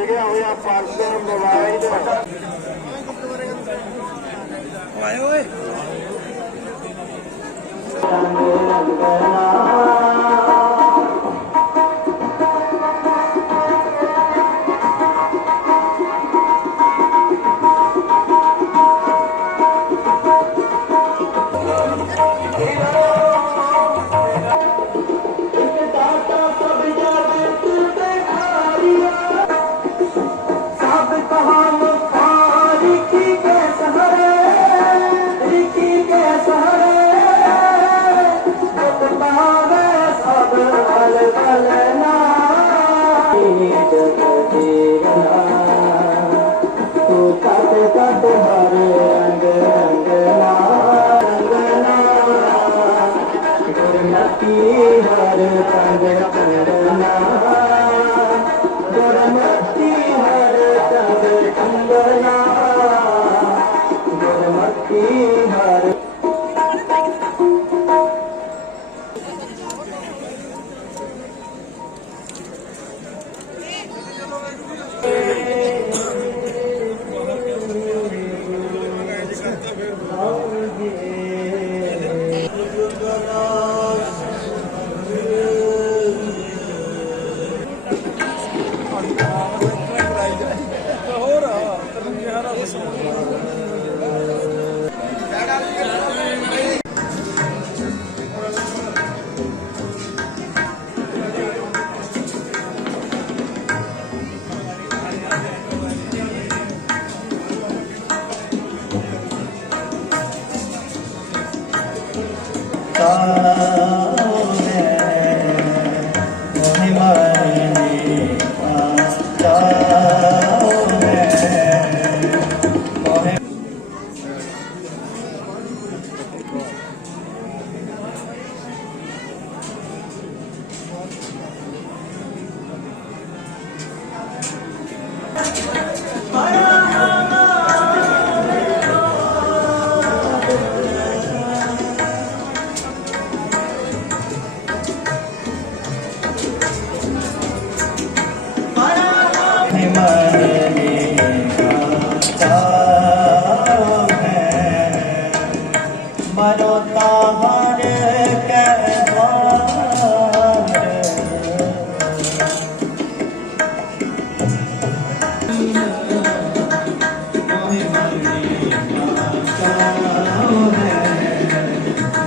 ਡਿਗਿਆ ਹੋਇਆ purse mobile ਓਏ। ਓਏ लकी हर पर करना Tak Uh...